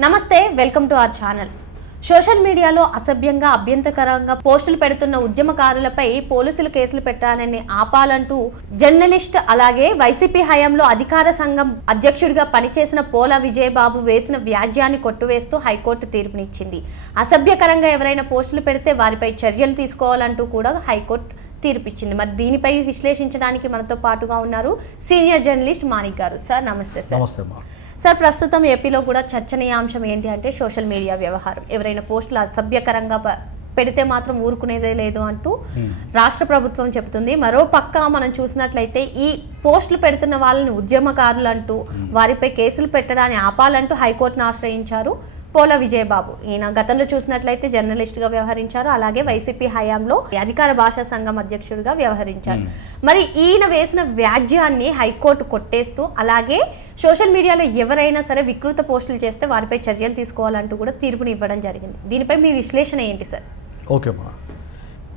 నమస్తే welcome to our channel. Social మీడియాలో అసభ్యంగా అభ్యంతకరంగా పోస్టులు పెడుతున్న ఉద్యమకారులపై పోలీసులు కేసులు పెట్టాలని ఆపాలంటూ జర్నలిస్ట్ అలాగే వైసీపీ హయాంలో అధికార సంఘం అధ్యక్షుడిగా పనిచేసిన పోల విజయబాబు వేసిన వ్యాజ్యాన్ని కొట్టువేస్తూ హైకోర్టు తీర్పునిచ్చింది. అసభ్యకరంగా ఎవరైనా పోస్టులు పెడితే వారిపై చర్యలు తీసుకోవాలంటూ కూడా హైకోర్టు తీర్పిచ్చింది. మరి దీనిపై విశ్లేషించడానికి మనతో పాటుగా ఉన్నారు సీనియర్ జర్నలిస్ట్ మాణిక్ గారు. సార్ నమస్తే సార్. నమస్తే సార్ ప్రస్తుతం ఏపీలో కూడా చర్చనీయాంశం ఏంటి అంటే సోషల్ మీడియా వ్యవహారం. ఎవరైనా పోస్టులు అసభ్యకరంగా పెడితే మాత్రం ఊరుకునేదే లేదు అంటూ రాష్ట్ర ప్రభుత్వం చెబుతుంది. మరో పక్క మనం చూసినట్లయితే ఈ పోస్టులు పెడుతున్న వాళ్ళని ఉద్యమకారులు అంటూ వారిపై కేసులు పెట్టడాన్ని ఆపాలంటూ హైకోర్టును ఆశ్రయించారు. పోల విజయబాబు. ఈయన గతంలో చూసినట్లయితే జర్నలిస్ట్గా వ్యవహరించారు. అలాగే వైసీపీ హయాంలో అధికార భాషా సంఘం అధ్యక్షుడిగా వ్యవహరించారు. మరి ఈయన వేసిన వ్యాజ్యాన్ని హైకోర్టు కొట్టేస్తూ అలాగే సోషల్ మీడియాలో ఎవరైనా సరే వికృత పోస్టులు చేస్తే వారిపై చర్యలు తీసుకోవాలంటూ కూడా తీర్పుని ఇవ్వడం జరిగింది. దీనిపై మీ విశ్లేషణ ఏంటి సార్? ఓకే అమ్మా.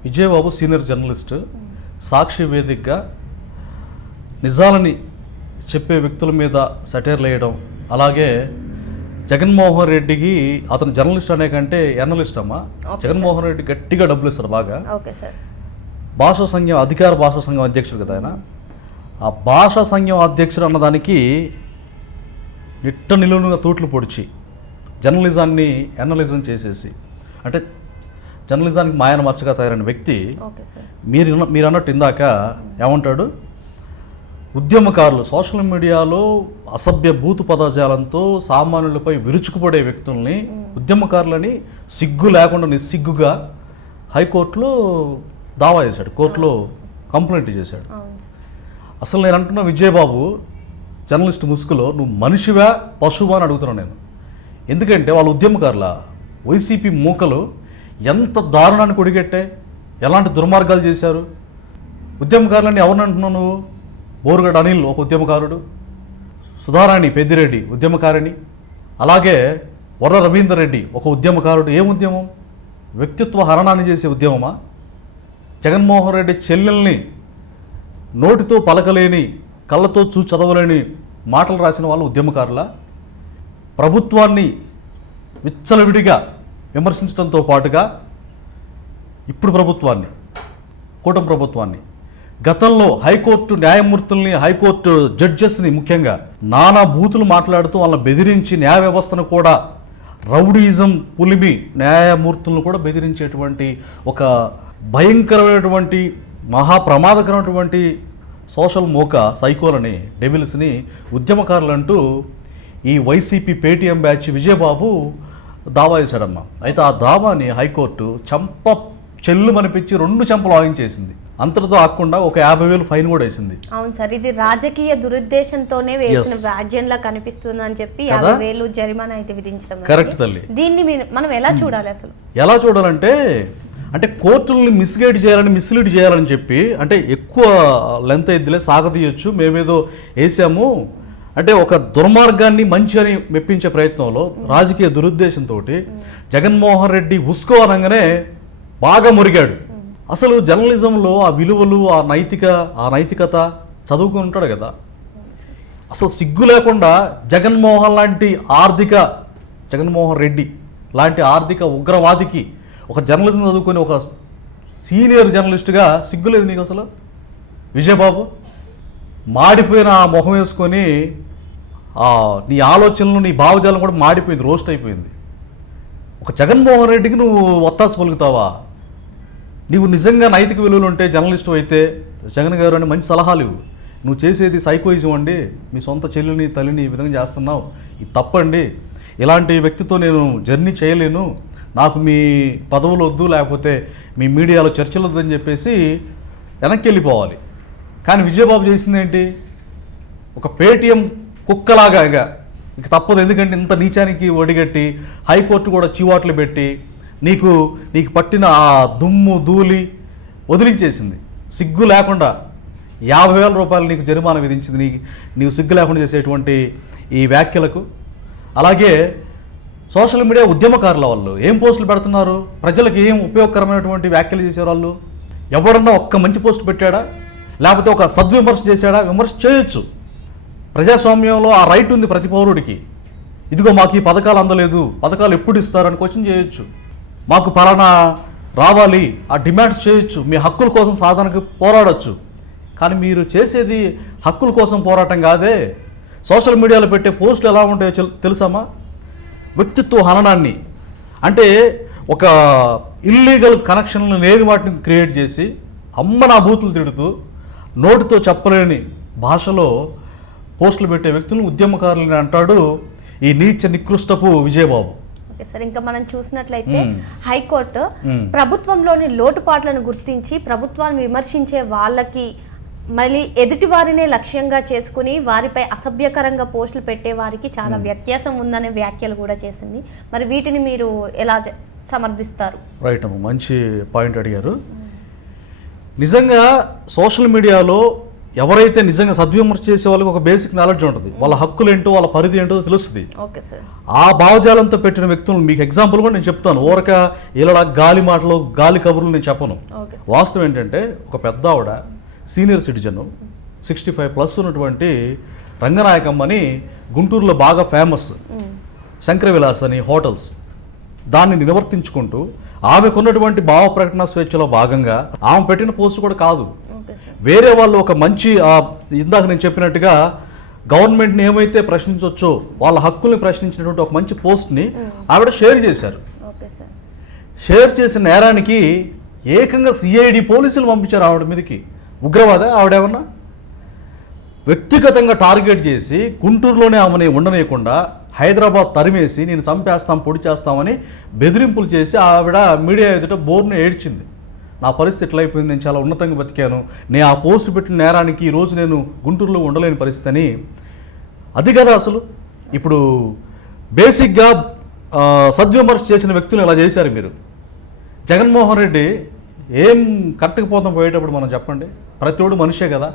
విజయబాబు సీనియర్ జర్నలిస్ట్ సాక్షి వేదికగా నిజాలని చెప్పే వ్యక్తుల మీద సటైర్లు వేయడం అలాగే జగన్మోహన్ రెడ్డికి అతను జర్నలిస్ట్ అనే కంటే ఎర్నలిస్ట్ అమ్మా. జగన్మోహన్ రెడ్డి గట్టిగా డబ్బులు ఇస్తారు బాగా. Okay sir. భాషా సంఘం అధికార భాషా సంఘం అధ్యక్షుడు కదా ఆయన. ఆ భాషా సంఘం అధ్యక్షుడు అన్నదానికి నిట్ట నిలువుగా తూట్లు పొడిచి జర్నలిజాన్ని ఎర్నలిజం చేసేసి అంటే జర్నలిజానికి మాయన మచ్చగా తయారైన వ్యక్తి మీరు మీరు అన్నట్టు ఇందాక ఏమంటాడు? ఉద్యమకారులు సోషల్ మీడియాలో అసభ్య బూతు పదజాలంతో సామాన్యులపై విరుచుకుపడే వ్యక్తుల్ని ఉద్యమకారులని సిగ్గు లేకుండా నిస్సిగ్గుగా హైకోర్టులో దావా చేశాడు. కోర్టులో కంప్లైంట్ చేశాడు. అసలు నేను అంటున్న విజయబాబు జర్నలిస్ట్ ముసుగులో నువ్వు మనిషివా పశువా అని అడుగుతున్నాను నేను. ఎందుకంటే వాళ్ళ ఉద్యమకారుల? వైసీపీ మూకలు ఎంత దారుణాన్ని కొడిగట్టే? ఎలాంటి దుర్మార్గాలు చేశారు? ఉద్యమకారులని ఎవరిని అంటున్నావు నువ్వు? బోరుగడ్ అనిల్ ఒక ఉద్యమకారుడు సుధారాణి పెద్దిరెడ్డి ఉద్యమకారిణి అలాగే వర రవీందర్ రెడ్డి ఒక ఉద్యమకారుడు. ఏం ఉద్యమం? వ్యక్తిత్వ హరణాన్ని చేసే ఉద్యమమా? జగన్మోహన్ రెడ్డి చెల్లెల్ని నోటితో పలకలేని కళ్ళతో చూ చదవలేని మాటలు రాసిన వాళ్ళు ఉద్యమకారుల? ప్రభుత్వాన్ని విచ్చలవిడిగా విమర్శించడంతో పాటుగా ఇప్పుడు ప్రభుత్వాన్ని కూటమి ప్రభుత్వాన్ని గతంలో హైకోర్టు న్యాయమూర్తుల్ని హైకోర్టు జడ్జెస్ని ముఖ్యంగా నానా బూతులు మాట్లాడుతూ వాళ్ళని బెదిరించి న్యాయ వ్యవస్థను కూడా రౌడీజం పులిమి న్యాయమూర్తులను కూడా బెదిరించేటువంటి ఒక భయంకరమైనటువంటి మహా ప్రమాదకరమైనటువంటి సోషల్ మోక సైకోలని డెవిల్స్ని ఉద్యమకారులంటూ ఈ వైసీపీ పేటీఎం బ్యాచ్ విజయబాబు దావా వేశాడమ్మా. అయితే ఆ దావాని హైకోర్టు చెంప చెల్లు మనిపించి రెండు చెంపలు చేసింది అంతటితో ఆకుండా ఒక యాభై వేలు ఫైన్ కూడా వేసింది. అవును సార్ ఇది రాజకీయ దురుద్దేశంతోనే వేసిన. వ్యాజ్యంలా కనిపిస్తుంది అని చెప్పి? యాభై వేలు జరిమానా అయితే విధించడం కరెక్ట్. తల్లి. దీన్ని మనం ఎలా చూడాలి అసలు? ఎలా చూడాలంటే అంటే కోర్టుల్ని మిస్గైడ్ చేయాలని మిస్లీడ్ చేయాలని చెప్పి అంటే ఎక్కువ లెంత్ అయిద్దిలే సాగదీయొచ్చు మేమేదో వేసాము. అంటే ఒక దుర్మార్గాన్ని మంచి అని మెప్పించే ప్రయత్నంలో రాజకీయ దురుద్దేశంతో జగన్మోహన్ రెడ్డి ఉస్కో అనగానే బాగా మురిగాడు. అసలు జర్నలిజంలో ఆ విలువలు ఆ నైతిక ఆ నైతికత చదువుకుని ఉంటాడు కదా. అసలు సిగ్గు లేకుండా జగన్మోహన్ లాంటి ఆర్థిక జగన్మోహన్ రెడ్డి లాంటి ఆర్థిక ఉగ్రవాదికి ఒక జర్నలిజం చదువుకొని ఒక సీనియర్ జర్నలిస్ట్గా సిగ్గు లేదు నీకు అసలు? విజయబాబు మాడిపోయిన ఆ మొహం వేసుకొని నీ ఆలోచనలు నీ భావజాలం కూడా మాడిపోయింది రోస్ట్ అయిపోయింది. ఒక జగన్మోహన్ రెడ్డికి నువ్వు ఒత్తాసు పలుకుతావా? నీవు నిజంగా నైతిక విలువలు ఉంటే జర్నలిస్టు అయితే జగన్ గారు అని మంచి సలహాలు నువ్వు చేసేది సైకోయిజం అండి. మీ సొంత చెల్లిని తల్లిని ఈ విధంగా చేస్తున్నావు. ఇది తప్పండి. ఇలాంటి వ్యక్తితో నేను జర్నీ చేయలేను. నాకు మీ పదవులు వద్దు లేకపోతే మీ మీడియాలో చర్చలు వద్దని చెప్పేసి వెనక్కి వెళ్ళిపోవాలి కానీ విజయబాబు చేసింది ఏంటి? ఒక పేటీఎం కుక్కలాగా ఇక తప్పదు. ఎందుకంటే ఇంత నీచానికి ఒడిగట్టి హైకోర్టు కూడా చీవాట్లు పెట్టి నీకు నీకు పట్టిన ఆ దుమ్ము ధూళి వదిలించేసింది. సిగ్గు లేకుండా యాభై వేల రూపాయలు నీకు జరిమానా విధించింది. నీకు నీకు సిగ్గు లేకుండా చేసేటువంటి ఈ వ్యాఖ్యలకు. అలాగే సోషల్ మీడియా ఉద్యమకారుల వాళ్ళు ఏం పోస్టులు పెడుతున్నారు? ప్రజలకు ఏం ఉపయోగకరమైనటువంటి వ్యాఖ్యలు చేసే వాళ్ళు? ఎవరన్నా ఒక్క మంచి పోస్ట్ పెట్టాడా? లేకపోతే ఒక సద్విమర్శ చేశాడా? విమర్శ చేయొచ్చు. ప్రజాస్వామ్యంలో ఆ రైట్ ఉంది ప్రతి పౌరుడికి. ఇదిగో మాకు ఈ పథకాలు అందలేదు. పథకాలు ఎప్పుడు ఇస్తారని క్వశ్చన్ చేయొచ్చు. మాకు పలానా రావాలి ఆ డిమాండ్స్ చేయొచ్చు మీ హక్కుల కోసం సాధనకు పోరాడొచ్చు. కానీ మీరు చేసేది హక్కుల కోసం పోరాటం కాదే. సోషల్ మీడియాలో పెట్టే పోస్టులు ఎలా ఉంటాయో తెలుసామా? వ్యక్తిత్వ హననాన్ని. అంటే ఒక ఇల్లీగల్ కనెక్షన్లు లేని వాటిని క్రియేట్ చేసి అమ్మ నా బూతులు తిడుతూ నోటితో చెప్పలేని భాషలో పోస్టులు పెట్టే వ్యక్తులను ఉద్యమకారులని అంటాడు ఈ నీచ నికృష్టపు విజయబాబు. ఓకే సార్ ఇంకా మనం చూసినట్లయితే. హైకోర్టు. ప్రభుత్వంలోని లోటుపాట్లను గుర్తించి ప్రభుత్వాన్ని విమర్శించే వాళ్ళకి మళ్ళీ ఎదుటి వారినే లక్ష్యంగా చేసుకుని వారిపై అసభ్యకరంగా పోస్టులు పెట్టే వారికి చాలా వ్యత్యాసం ఉందనే వ్యాఖ్యలు కూడా చేసింది మరి వీటిని మీరు ఎలా సమర్థిస్తారు రైట్ మంచి పాయింట్ అడిగారు నిజంగా సోషల్ మీడియాలో ఎవరైతే నిజంగా సద్విమర్శ చేసే వాళ్ళకి ఒక బేసిక్ నాలెడ్జ్ ఉంటుంది. వాళ్ళ హక్కులు ఏంటో వాళ్ళ పరిధి ఏంటో తెలుస్తుంది. ఆ భావజాలంతో పెట్టిన వ్యక్తులు మీకు ఎగ్జాంపుల్ కూడా నేను చెప్తాను. ఊరక ఇలా గాలి మాటలు గాలి కబుర్లు నేను చెప్పను. వాస్తవం ఏంటంటే ఒక పెద్ద ఆవిడ senior citizen sixty five plus ఉన్నటువంటి రంగనాయకమ్మని గుంటూరులో బాగా ఫేమస్. శంకర విలాస్ అని హోటల్స్ దాన్ని నివర్తించుకుంటూ ఆమెకున్నటువంటి భావ ప్రకటన స్వేచ్ఛలో భాగంగా ఆమె పెట్టిన పోస్ట్ కూడా కాదు. వేరే వాళ్ళు ఒక మంచి ఇందాక నేను చెప్పినట్టుగా గవర్నమెంట్ని ఏమైతే ప్రశ్నించవచ్చో వాళ్ళ హక్కుల్ని ప్రశ్నించినటువంటి ఒక మంచి పోస్ట్ని ఆవిడ షేర్ చేశారు. షేర్ చేసిన నేరానికి ఏకంగా సిఐడి పోలీసులు పంపించారు ఆవిడ మీదకి. ఉగ్రవాద ఆవిడేమన్నా వ్యక్తిగతంగా టార్గెట్ చేసి గుంటూరులోనే ఆమెని ఉండనీయకుండా హైదరాబాద్ తరిమేసి నేను చంపేస్తాం పొడి చేస్తామని బెదిరింపులు చేసి ఆవిడ మీడియా ఎదుట బోర్ను ఏడ్చింది. నా పరిస్థితి ఎట్లా అయిపోయింది? నేను చాలా ఉన్నతంగా బతికాను. నేను ఆ పోస్ట్ పెట్టిన నేరానికి ఈరోజు నేను గుంటూరులో ఉండలేని పరిస్థితి అని. అది కదా అసలు. ఇప్పుడు బేసిక్గా సద్విమర్శ చేసిన వ్యక్తులు ఇలా చేశారు మీరు. జగన్మోహన్ రెడ్డి ఏం కట్టకపోతాం పోయేటప్పుడు మనం చెప్పండి? ప్రతివాడు మనిషే కదా.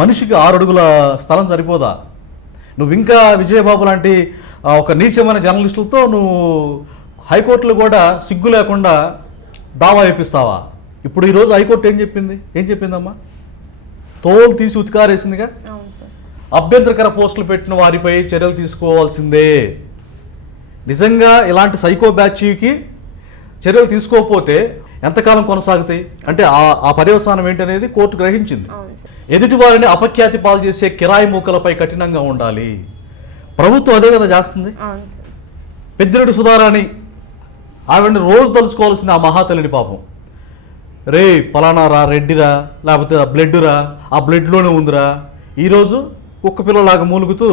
మనిషికి ఆరు అడుగుల స్థలం సరిపోదా? నువ్వు ఇంకా విజయబాబు లాంటి ఒక నీచమైన జర్నలిస్టులతో నువ్వు హైకోర్టులో కూడా సిగ్గు లేకుండా దావా వేపిస్తావా? ఇప్పుడు ఈరోజు హైకోర్టు ఏం చెప్పింది? ఏం చెప్పిందమ్మా? తోలు తీసి ఉతికారేసిందిగా? అభ్యంతరకర పోస్టులు పెట్టిన వారిపై చర్యలు తీసుకోవాల్సిందే. నిజంగా ఇలాంటి సైకో బ్యాచ్కి చర్యలు తీసుకోకపోతే ఎంతకాలం కొనసాగుతాయి? అంటే ఆ ఆ పర్యవసానం ఏంటనేది కోర్టు గ్రహించింది. ఎదుటి వారిని అపఖ్యాతి పాలు చేసే కిరాయి మూకలపై కఠినంగా ఉండాలి. ప్రభుత్వం అదే కదా చేస్తుంది? పెద్దిరెడ్డి సుధారాణి ఆవిడని రోజు తలుచుకోవాల్సింది ఆ మహాతల్లిని పాపం. రే పలానా రా రెడ్డిరా లేకపోతే ఆ బ్లడ్రా ఆ బ్లడ్లోనే ఉందిరా. ఈరోజు కుక్క పిల్లలాగా మూలుగుతూ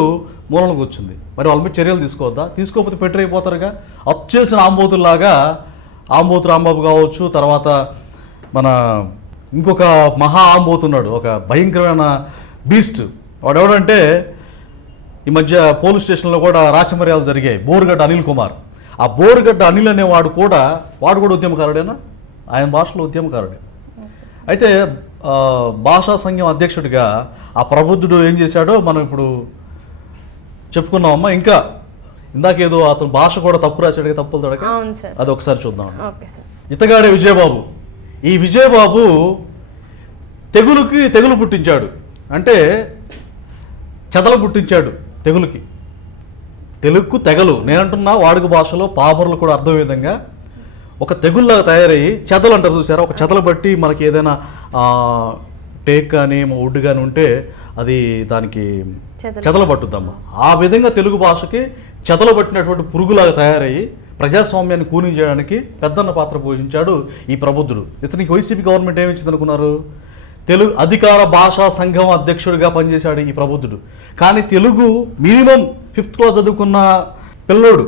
మూలన కూర్చుంది. మరి వాళ్ళ మీద చర్యలు తీసుకోవద్దా? తీసుకోకపోతే పెట్టరైపోతారుగా వచ్చేసిన ఆంబోతుల్లాగా ఆంబోతు రాంబాబు కావచ్చు తర్వాత మన ఇంకొక మహా ఆంబోతున్నాడు ఒక భయంకరమైన బీస్ట్. వాడెవడంటే ఈ మధ్య పోలీస్ స్టేషన్లో కూడా రాచమర్యాలు జరిగాయి బోరుగడ్డ అనిల్ కుమార్. ఆ బోరుగడ్డ అనిల్ అనేవాడు కూడా వాడు కూడా ఉద్యమకారుడేనా? ఆయన భాషలో ఉద్యమకారుడే. అయితే భాషా సంఘం అధ్యక్షుడిగా ఆ ప్రబుద్ధుడు ఏం చేశాడో మనం ఇప్పుడు చెప్పుకున్నామమ్మా. ఇంకా ఇందాకేదో అతను భాష కూడా తప్పు రాశాడు తప్పులు తడక అది ఒకసారి చూద్దాం ఇతగాడే విజయబాబు. ఈ విజయబాబు తెగులుకి తెగులు పుట్టించాడు. అంటే చెదలు పుట్టించాడు తెగులుకి. తెలుగుకు తెగలు. నేనంటున్నా వాడుక భాషలో పాపర్లు కూడా అర్థం విధంగా ఒక తెగుల్లాగా తయారయ్యి చెదలు అంటారు చూసారా? ఒక చెదలు బట్టి మనకి ఏదైనా టేక్ కానీ వుడ్ కానీ ఉంటే అది దానికి చెదలు. పట్టుద్దమ్మా. ఆ విధంగా తెలుగు భాషకి చెదలు పట్టినటువంటి పురుగులాగా తయారయ్యి ప్రజాస్వామ్యాన్ని కూని చేయడానికి పెద్దన్న పాత్ర పోషించాడు ఈ ప్రబుద్ధుడు. ఇతనికి వైసీపీ గవర్నమెంట్ ఏమి ఇచ్చింది అనుకున్నారు? తెలుగు అధికార భాషా సంఘం అధ్యక్షుడిగా పనిచేశాడు ఈ ప్రబుద్ధుడు. కానీ తెలుగు మినిమం ఫిఫ్త్ క్లాస్ చదువుకున్న పిల్లోడు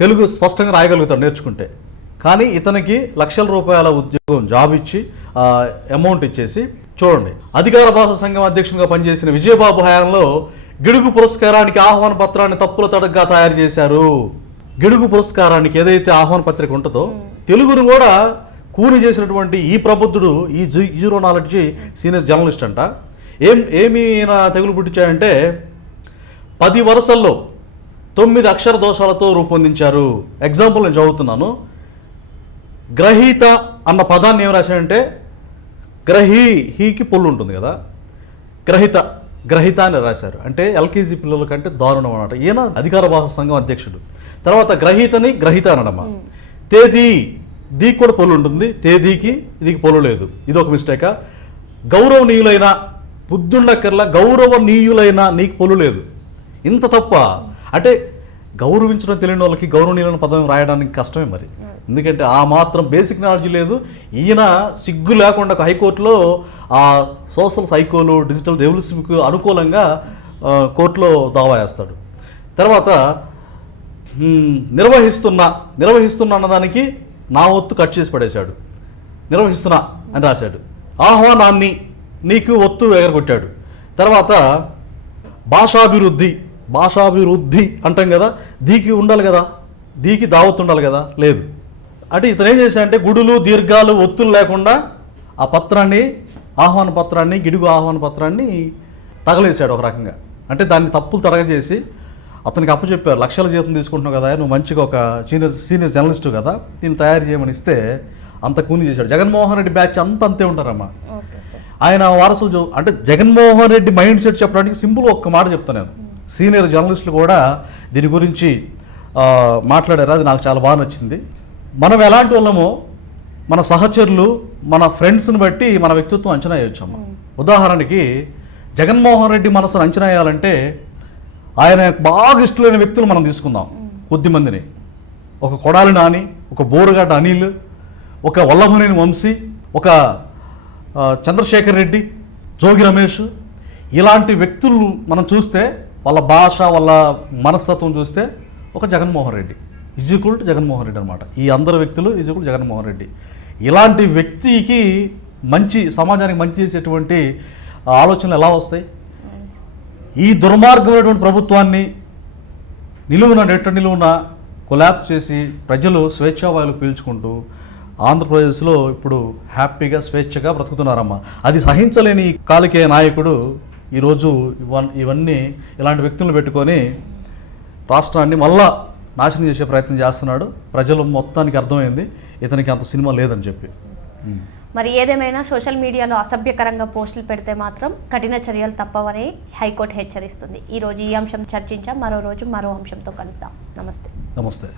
తెలుగు స్పష్టంగా రాయగలుగుతాడు నేర్చుకుంటే. కానీ ఇతనికి లక్షల రూపాయల ఉద్యోగం జాబ్ ఇచ్చి అమౌంట్ ఇచ్చేసి చూడండి అధికార భాషా సంఘం అధ్యక్షునిగా పనిచేసిన విజయబాబు హయాంలో గిడుగు పురస్కారానికి ఆహ్వాన పత్రాన్ని తప్పుల తడగ్గా తయారు చేశారు. గిడుగు పురస్కారానికి ఏదైతే ఆహ్వాన పత్రిక ఉంటుందో తెలుగును కూడా కూని చేసినటువంటి ఈ ప్రబుద్ధుడు ఈ జీ జీరో నాలెడ్జ్ సీనియర్ జర్నలిస్ట్ అంట. ఏం ఏమి ఈయన తెగులు పుట్టించాడంటే పది వరుసల్లో తొమ్మిది అక్షర దోషాలతో రూపొందించారు. ఎగ్జాంపుల్ నేను చదువుతున్నాను. గ్రహీత అన్న పదాన్ని ఏం రాశాడంటే గ్రహీ హీకి పొల్లు ఉంటుంది కదా గ్రహిత గ్రహీత అని రాశారు. అంటే ఎల్కేజీ పిల్లల కంటే దారుణం అనమాట ఈయన అధికార భాష సంఘం అధ్యక్షుడు. తర్వాత గ్రహీతని గ్రహీత అనడమా. తేదీ దీకి కూడా పొలు ఉంటుంది. తేదీకి ఇదికి పొలు లేదు. ఇది ఒక మిస్టేకా. గౌరవనీయులైన బుద్ధుండక్కర్లా గౌరవనీయులైన నీకు పొలు లేదు. ఇంత తప్ప. అంటే గౌరవించడం తెలియని వాళ్ళకి గౌరవనీయులైన పదం రాయడానికి కష్టమే మరి. ఎందుకంటే ఆ మాత్రం బేసిక్ నాలెడ్జ్ లేదు. ఈయన సిగ్గు లేకుండా ఒక హైకోర్టులో ఆ సోషల్ సైకోలు డిజిటల్ రెవల్యూషన్కు అనుకూలంగా కోర్టులో దావా వేస్తాడు. తర్వాత నిర్వహిస్తున్న నిర్వహిస్తున్నా నిర్వహిస్తున్నా అన్నదానికి నా ఒత్తు కట్ చేసి పడేశాడు. నిర్వహిస్తున్నా అని రాశాడు. ఆహ్వానాన్ని నీకు ఒత్తు ఎగరగొట్టాడు. తర్వాత భాషాభివృద్ధి భాషాభివృద్ధి అంటాం కదా దీకి ఉండాలి కదా దీకి దావత్ ఉండాలి కదా లేదు. అంటే ఇతను ఏం చేశాడంటే గుడులు దీర్ఘాలు ఒత్తులు లేకుండా ఆ పత్రాన్ని ఆహ్వాన పత్రాన్ని గిడుగు ఆహ్వాన పత్రాన్ని తగలేశాడు ఒక రకంగా. అంటే దాన్ని తప్పులు తరగజేసి అతనికి అప్పచెప్పారు లక్షల జీతం తీసుకుంటున్నావు కదా నువ్వు మంచిగా ఒక సీనియర్ సీనియర్ జర్నలిస్టు కదా దీన్ని తయారు చేయమని ఇస్తే అంత కూని చేశాడు. జగన్మోహన్ రెడ్డి బ్యాచ్ అంత అంతే ఉంటారమ్మా. ఆయన వారసులు చూ- అంటే జగన్మోహన్ రెడ్డి మైండ్ సెట్ చెప్పడానికి సింపుల్ ఒక్క మాట చెప్తాను నేను. సీనియర్ జర్నలిస్టులు కూడా దీని గురించి మాట్లాడారు. అది నాకు చాలా బాగా నచ్చింది. మనం ఎలాంటి వాళ్ళమో మన సహచరులు మన ఫ్రెండ్స్ని బట్టి మన వ్యక్తిత్వం అంచనా వేయొచ్చమ్మ. ఉదాహరణకి జగన్మోహన్ రెడ్డి మనసును అంచనా వేయాలంటే ఆయన బాగా ఇష్టమైన వ్యక్తులు మనం తీసుకుందాం. కొద్ది మందిని. ఒక కొడాలి నాని ఒక బోరుగడ్డ అనిల్ ఒక వల్లభనేని వంశీ ఒక చంద్రశేఖర్ రెడ్డి జోగి రమేష్ ఇలాంటి వ్యక్తులు మనం చూస్తే వాళ్ళ భాష వాళ్ళ మనస్తత్వం చూస్తే ఒక జగన్మోహన్ రెడ్డి. ఈజ్వల్ టు జగన్మోహన్ రెడ్డి అనమాట ఈ అందరు వ్యక్తులు ఈజ్వల్ జగన్మోహన్ రెడ్డి. ఇలాంటి వ్యక్తికి మంచి సమాజానికి మంచి చేసేటువంటి ఆలోచనలు ఎలా వస్తాయి? ఈ దుర్మార్గమైనటువంటి ప్రభుత్వాన్ని నిలువున నెట్ట నిలువున కొలాబ్ చేసి ప్రజలు స్వేచ్ఛావాయులు పీల్చుకుంటూ ఆంధ్రప్రదేశ్లో ఇప్పుడు హ్యాపీగా స్వేచ్ఛగా బ్రతుకుతున్నారమ్మా. అది సహించలేని ఈ కాలికే నాయకుడు ఈరోజు ఇవన్నీ ఇలాంటి వ్యక్తులను పెట్టుకొని రాష్ట్రాన్ని మళ్ళా నాశనం చేసే ప్రయత్నం చేస్తున్నాడు. ప్రజలు మొత్తానికి అర్థమైంది ఇతనికి అంత సినిమా లేదని చెప్పి. మరి ఏదేమైనా సోషల్ మీడియాలో అసభ్యకరంగా పోస్టులు పెడితే మాత్రం కఠిన చర్యలు తప్పవని హైకోర్టు హెచ్చరిస్తుంది. ఈ రోజు ఈ అంశం చర్చించాం. మరో రోజు మరో అంశంతో కలుద్దాం. నమస్తే. నమస్తే.